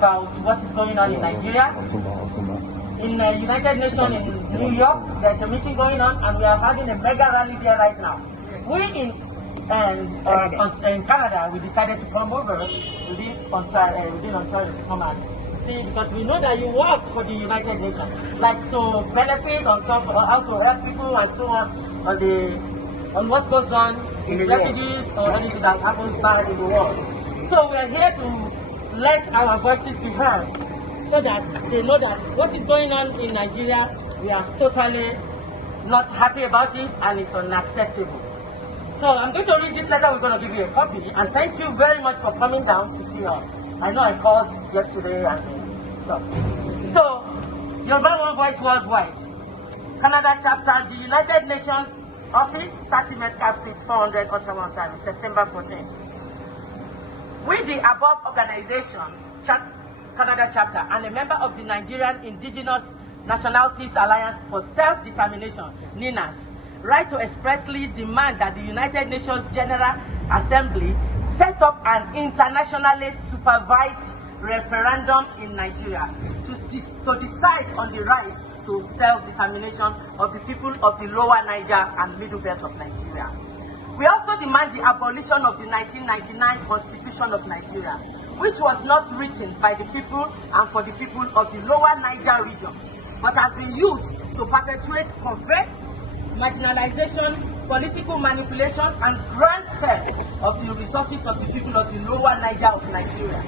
about what is going on in Nigeria. In the United Nations in New York, there's a meeting going on, and we are having a mega rally there right now. We in Canada, we decided to come over within Ontario to come and see, because we know that you work for the United Nations, like to benefit on top of how to help people and so on what goes on with refugees or anything that happens bad in the world. So we are here to let our voices be heard, so that they know that what is going on in Nigeria, we are totally not happy about it and it's unacceptable. So I'm going to read this letter, we're going to give you a copy, and thank you very much for coming down to see us. I know I called yesterday and so Yoruba One Voice Worldwide, Canada chapter, the United Nations office, 30 Metcalfe Street, 400 Ottawa, Ontario, September 14. With the above organization, Canada chapter, and a member of the Nigerian Indigenous Nationalities Alliance for Self-Determination, NINAS, write to expressly demand that the United Nations General Assembly set up an internationally supervised referendum in Nigeria to decide on the rights to self-determination of the people of the lower Niger and middle belt of Nigeria. We also demand the abolition of the 1999 Constitution of Nigeria, which was not written by the people and for the people of the lower Niger region, but has been used to perpetuate covert marginalization, political manipulations, and grand theft of the resources of the people of the lower Niger of Nigeria.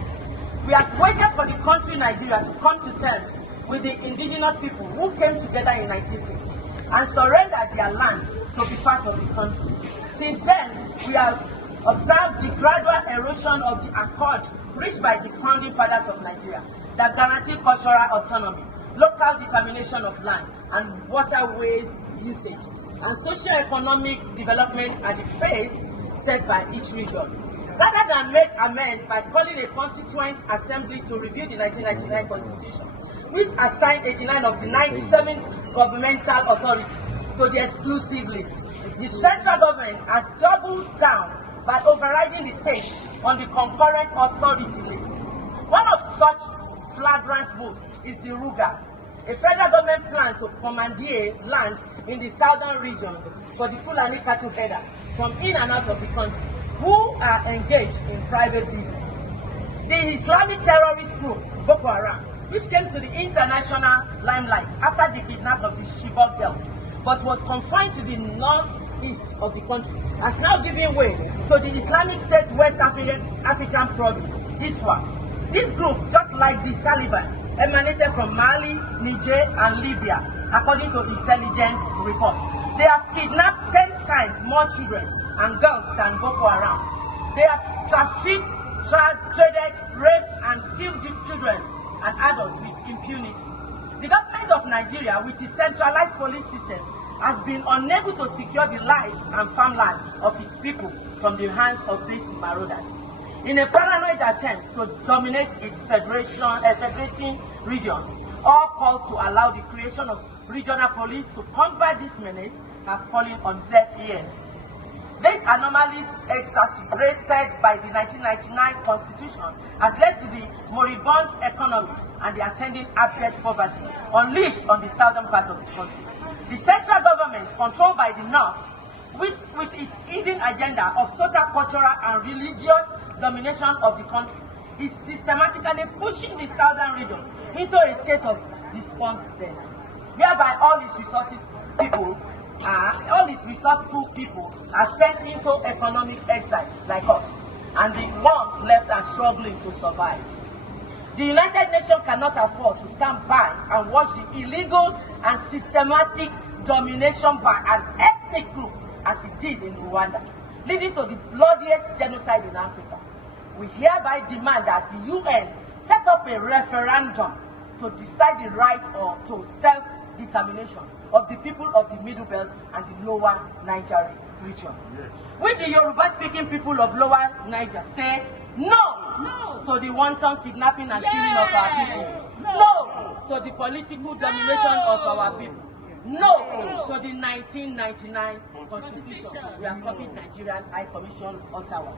We have waited for the country Nigeria to come to terms with the indigenous people who came together in 1960 and surrendered their land to be part of the country. Since then, we have observed the gradual erosion of the accord reached by the founding fathers of Nigeria that guarantee cultural autonomy, local determination of land and waterways usage, and socio-economic development at the pace set by each region. Rather than make amend by calling a constituent assembly to review the 1999 Constitution, which assigned 89 of the 97 governmental authorities to the exclusive list, the central government has doubled down by overriding the states on the concurrent authority list. One of such flagrant moves is the Ruga, a federal government plan to commandeer land in the southern region for the Fulani cattle headers from in and out of the country who are engaged in private business. The Islamic terrorist group Boko Haram, which came to the international limelight after the kidnapping of the Chibok girls, but was confined to the northeast of the country, has now given way to the Islamic State West African province, ISWAP. This group, just like the Taliban, emanated from Mali, Niger, and Libya, according to intelligence report. They have kidnapped 10 times more children and girls than Boko Haram. They have trafficked, traded, raped, and killed children and adults with impunity. The government of Nigeria, with its centralized police system, has been unable to secure the lives and farmland of its people from the hands of these marauders. In a paranoid attempt to dominate its federating regions, all calls to allow the creation of regional police to combat this menace have fallen on deaf ears. These anomalies, exacerbated by the 1999 Constitution, has led to the moribund economy and the attending abject poverty unleashed on the southern part of the country. The central government, controlled by the North, with its hidden agenda of total cultural and religious domination of the country, is systematically pushing the southern regions into a state of despondence, whereby all its resourceful people are sent into economic exile like us, and the ones left are struggling to survive. The United Nations cannot afford to stand by and watch the illegal and systematic domination by an ethnic group as it did in Rwanda, leading to the bloodiest genocide in Africa. We hereby demand that the UN set up a referendum to decide the right to self-determination of the people of the Middle Belt and the Lower Niger region. Yes. We, the Yoruba-speaking people of Lower Niger, say no to the wanton kidnapping and killing of our people. No to the political domination of our people. No to the 1999 Constitution. We have copied Nigerian High Commission, Ottawa.